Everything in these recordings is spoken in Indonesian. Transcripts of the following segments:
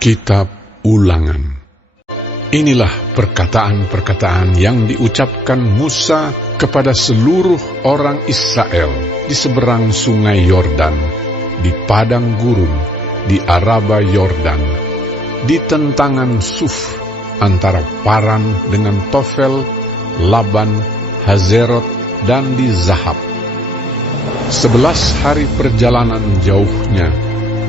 Kitab Ulangan. Inilah perkataan-perkataan yang diucapkan Musa kepada seluruh orang Israel di seberang sungai Yordan, di padang gurun, di Araba Yordan, di tentangan Suf, antara Paran dengan Tofel, Laban, Hazerot, dan di Zahab. 11 hari perjalanan jauhnya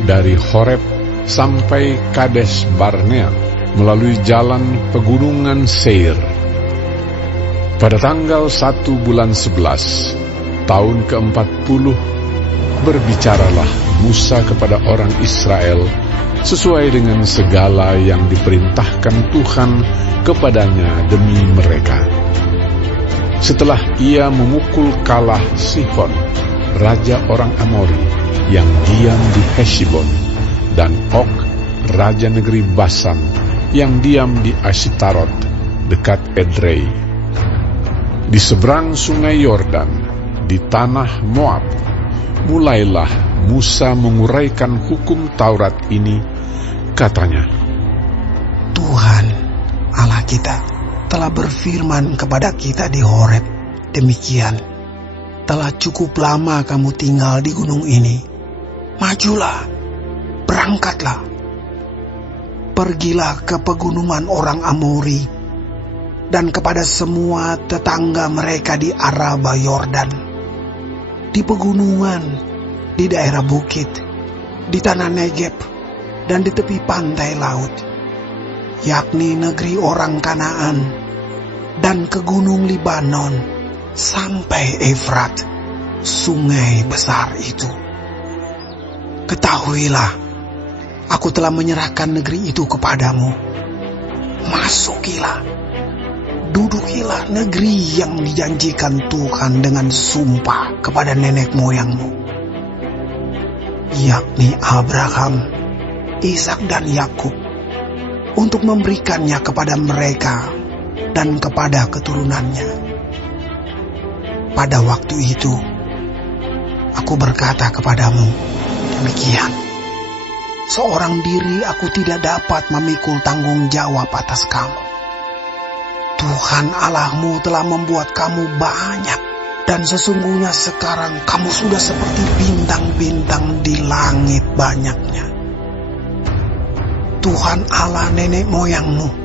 dari Horeb sampai Kades Barnea melalui jalan pegunungan Seir. Pada tanggal 1 bulan 11, tahun ke-40, berbicaralah Musa kepada orang Israel sesuai dengan segala yang diperintahkan Tuhan kepadanya demi mereka. Setelah ia memukul kalah Sihon, raja orang Amori, yang diam di Heshbon, dan Og, raja negeri Basan, yang diam di Ashitarot, dekat Edrei. Di seberang sungai Yordan, di tanah Moab, mulailah Musa menguraikan hukum Taurat ini, katanya, Tuhan, Allah kita, telah berfirman kepada kita di Horeb, demikian, telah cukup lama kamu tinggal di gunung ini, majulah, berangkatlah, pergilah ke pegunungan orang Amori, dan kepada semua tetangga mereka di Araba Yordan, di pegunungan, di daerah bukit, di tanah Negeb, dan di tepi pantai laut, yakni negeri orang Kanaan, dan ke gunung Libanon, sampai Efrat, sungai besar itu. Ketahuilah, aku telah menyerahkan negeri itu kepadamu. Masukilah, dudukilah negeri yang dijanjikan Tuhan dengan sumpah kepada nenek moyangmu, yakni Abraham, Ishak dan Yakub, untuk memberikannya kepada mereka dan kepada keturunannya. Pada waktu itu, aku berkata kepadamu, demikian, seorang diri aku tidak dapat memikul tanggung jawab atas kamu. Tuhan Allahmu telah membuat kamu banyak, dan sesungguhnya sekarang kamu sudah seperti bintang-bintang di langit banyaknya. Tuhan Allah nenek moyangmu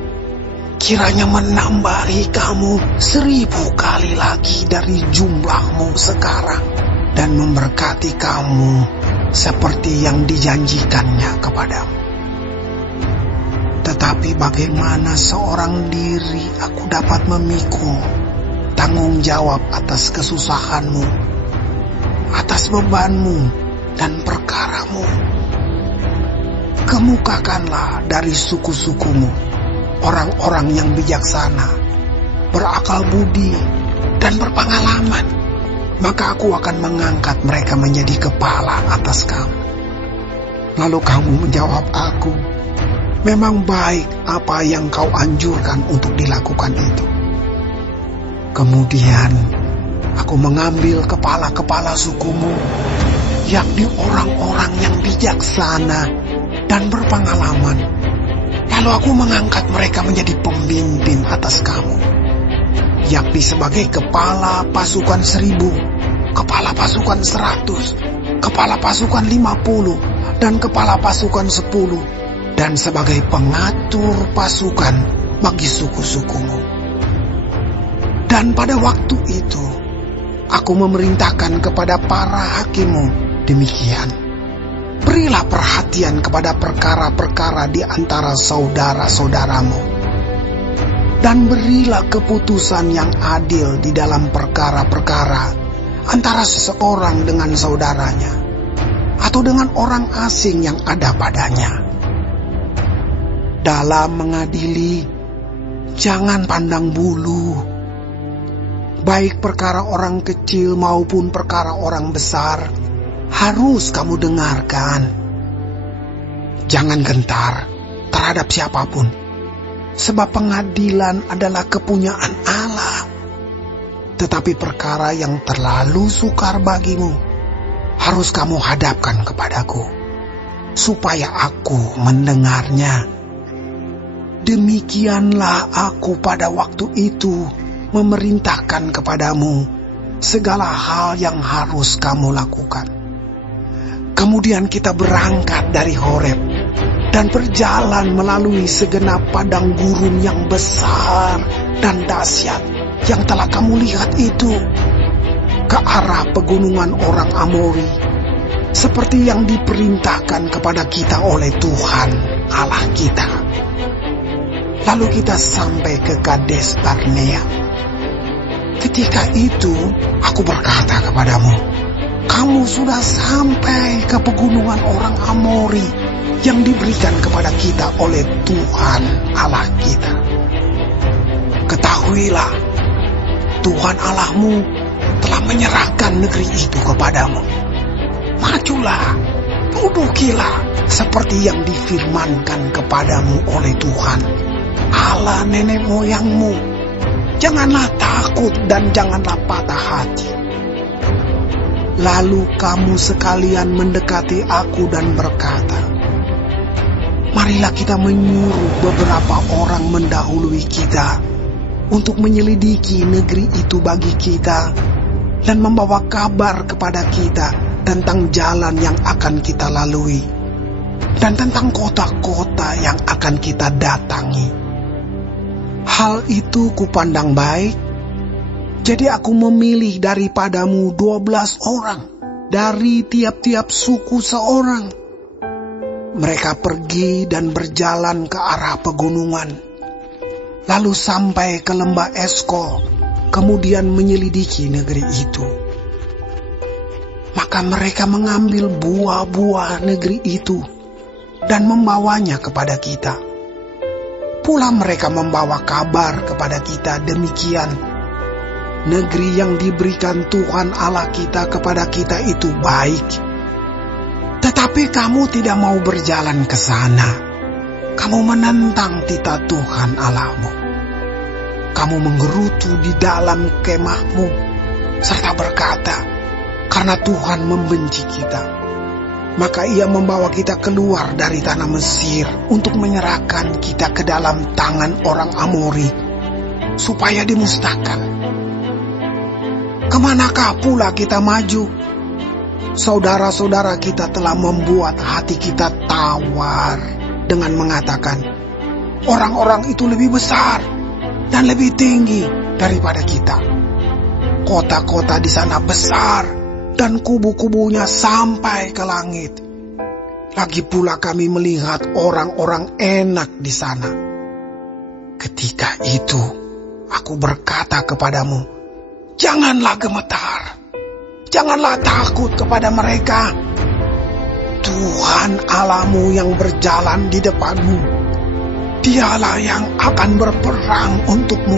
kiranya menambahi kamu 1000 kali lagi dari jumlahmu sekarang, dan memberkati kamu seperti yang dijanjikannya kepadamu. Tetapi bagaimana seorang diri aku dapat memikul tanggung jawab atas kesusahanmu, atas bebanmu dan perkaramu? Kemukakanlah dari suku-sukumu orang-orang yang bijaksana, berakal budi, dan berpengalaman, maka aku akan mengangkat mereka menjadi kepala atas kamu. Lalu kamu menjawab aku, memang baik apa yang kau anjurkan untuk dilakukan itu. Kemudian aku mengambil kepala-kepala sukumu, yakni orang-orang yang bijaksana dan berpengalaman, lalu aku mengangkat mereka menjadi pemimpin atas kamu, yakni sebagai kepala pasukan 1000, kepala pasukan 100, kepala pasukan 50, dan kepala pasukan 10, dan sebagai pengatur pasukan bagi suku-sukumu. Dan pada waktu itu, aku memerintahkan kepada para hakimmu demikian, berilah perhatian kepada perkara-perkara di antara saudara-saudaramu, dan berilah keputusan yang adil di dalam perkara-perkara antara seseorang dengan saudaranya, atau dengan orang asing yang ada padanya. Dalam mengadili, jangan pandang bulu, baik perkara orang kecil maupun perkara orang besar, harus kamu dengarkan. Jangan gentar terhadap siapapun, sebab pengadilan adalah kepunyaan Allah. Tetapi perkara yang terlalu sukar bagimu, harus kamu hadapkan kepadaku. supaya aku mendengarnya. Demikianlah aku pada waktu itu memerintahkan kepadamu segala hal yang harus kamu lakukan. Kemudian kita berangkat dari Horeb dan berjalan melalui segenap padang gurun yang besar dan dahsyat yang telah kamu lihat itu, ke arah pegunungan orang Amori, seperti yang diperintahkan kepada kita oleh Tuhan Allah kita. Lalu kita sampai ke Kades Barnea. Ketika itu aku berkata kepadamu, kamu sudah sampai ke pegunungan orang Amori yang diberikan kepada kita oleh Tuhan Allah kita. Ketahuilah, Tuhan Allahmu telah menyerahkan negeri itu kepadamu. Majulah, dudukilah seperti yang difirmankan kepadamu oleh Tuhan Allah nenek moyangmu. Janganlah takut dan janganlah patah hati. Lalu kamu sekalian mendekati aku dan berkata, marilah kita menyuruh beberapa orang mendahului kita untuk menyelidiki negeri itu bagi kita dan membawa kabar kepada kita tentang jalan yang akan kita lalui dan tentang kota-kota yang akan kita datangi. Hal itu kupandang baik, jadi aku memilih daripadamu 12 orang dari tiap-tiap suku seorang. Mereka pergi dan berjalan ke arah pegunungan, lalu sampai ke lembah Eskol, kemudian menyelidiki negeri itu. Maka mereka mengambil buah-buah negeri itu dan membawanya kepada kita. Pula mereka membawa kabar kepada kita demikian, negeri yang diberikan Tuhan Allah kita kepada kita itu baik. Tetapi kamu tidak mau berjalan ke sana. Kamu menentang titah Tuhan Allahmu. Kamu menggerutu di dalam kemahmu serta berkata, karena Tuhan membenci kita, maka ia membawa kita keluar dari tanah Mesir untuk menyerahkan kita ke dalam tangan orang Amori, supaya dimusnahkan. Kemanakah pula kita maju? Saudara-saudara kita telah membuat hati kita tawar dengan mengatakan, orang-orang itu lebih besar dan lebih tinggi daripada kita. Kota-kota di sana besar dan kubu-kubunya sampai ke langit. Lagi pula kami melihat orang-orang enak di sana. Ketika itu aku berkata kepadamu, janganlah gemetar, janganlah takut kepada mereka. Tuhan Allahmu yang berjalan di depanmu, dialah yang akan berperang untukmu,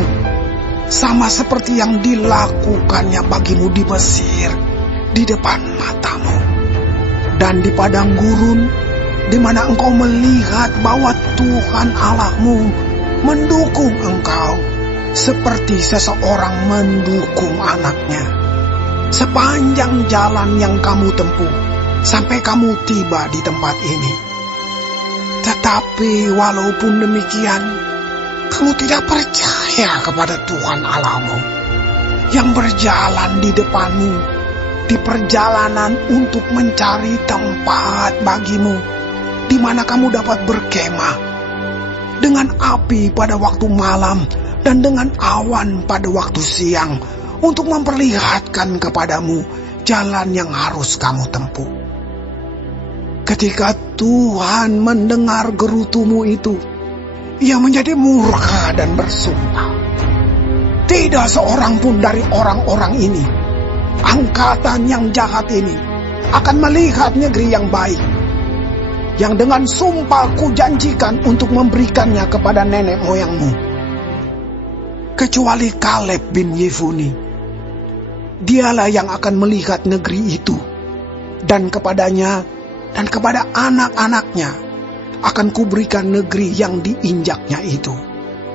sama seperti yang dilakukannya bagimu di Mesir, di depan matamu. Dan di padang gurun, di mana engkau melihat bahwa Tuhan Allahmu mendukung engkau, seperti seseorang mendukung anaknya, sepanjang jalan yang kamu tempuh, sampai kamu tiba di tempat ini. Tetapi walaupun demikian, kamu tidak percaya kepada Tuhan Allahmu, yang berjalan di depanmu, di perjalanan untuk mencari tempat bagimu, di mana kamu dapat berkemah, dengan api pada waktu malam dan dengan awan pada waktu siang, untuk memperlihatkan kepadamu jalan yang harus kamu tempuh. Ketika Tuhan mendengar gerutumu itu, ia menjadi murka dan bersumpah, tidak seorang pun dari orang-orang ini, angkatan yang jahat ini, akan melihat negeri yang baik, yang dengan sumpah kujanjikan untuk memberikannya kepada nenek moyangmu, kecuali Kaleb bin Yefune. Dialah yang akan melihat negeri itu, dan kepadanya dan kepada anak-anaknya akan kuberikan negeri yang diinjaknya itu,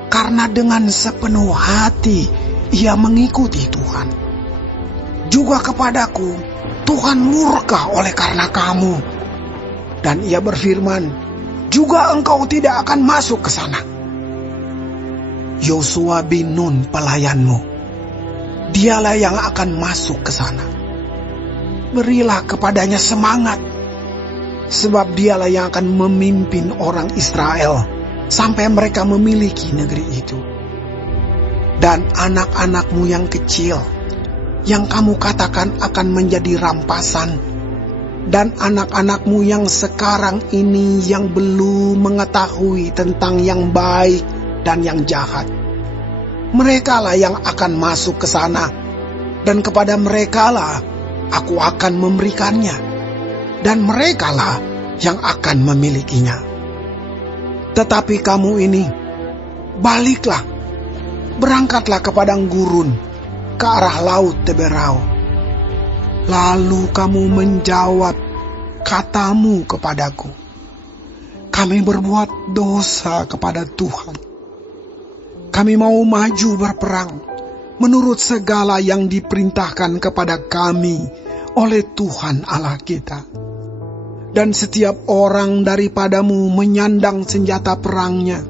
karena dengan sepenuh hati ia mengikuti Tuhan. Juga kepadaku Tuhan murka oleh karena kamu, Dan ia berfirman, juga engkau tidak akan masuk ke sana. Yosua bin Nun pelayanmu, dialah yang akan masuk ke sana. Berilah kepadanya semangat, sebab dialah yang akan memimpin orang Israel sampai mereka memiliki negeri itu. Dan anak-anakmu yang kecil, yang kamu katakan akan menjadi rampasan, dan anak-anakmu yang sekarang ini yang belum mengetahui tentang yang baik dan yang jahat, merekalah yang akan masuk ke sana, dan kepada merekalah aku akan memberikannya, dan merekalah yang akan memilikinya. Tetapi kamu ini, baliklah, berangkatlah ke padang gurun, ke arah laut Teberau. Lalu kamu menjawab katamu kepadaku, kami berbuat dosa kepada Tuhan. Kami mau maju berperang menurut segala yang diperintahkan kepada kami oleh Tuhan Allah kita. Dan setiap orang daripadamu menyandang senjata perangnya,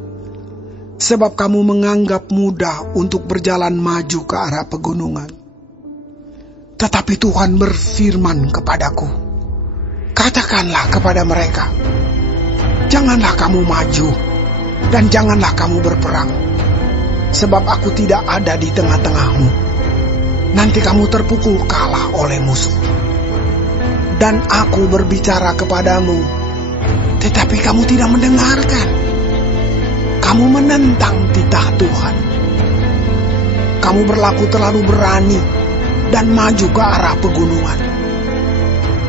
sebab kamu menganggap mudah untuk berjalan maju ke arah pegunungan. Tetapi Tuhan berfirman kepadaku, katakanlah kepada mereka, janganlah kamu maju, dan janganlah kamu berperang, sebab aku tidak ada di tengah-tengahmu. Nanti kamu terpukul kalah oleh musuh. Dan aku berbicara kepadamu, tetapi kamu tidak mendengarkan. Kamu menentang titah Tuhan. Kamu berlaku terlalu berani dan maju ke arah pegunungan.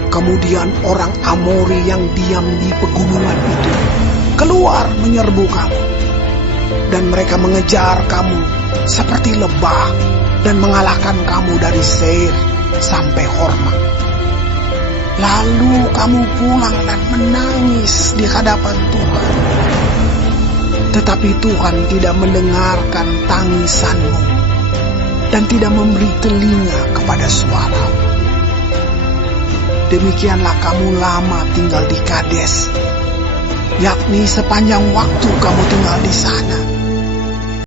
Kemudian orang Amori yang diam di pegunungan itu keluar menyerbu kamu, dan mereka mengejar kamu seperti lebah dan mengalahkan kamu dari Seir sampai Horma. Lalu kamu pulang dan menangis di hadapan Tuhan. Tetapi Tuhan tidak mendengarkan tangisanmu dan tidak memberi telinga kepada suara. Demikianlah kamu lama tinggal di Kades, yakni sepanjang waktu kamu tinggal di sana.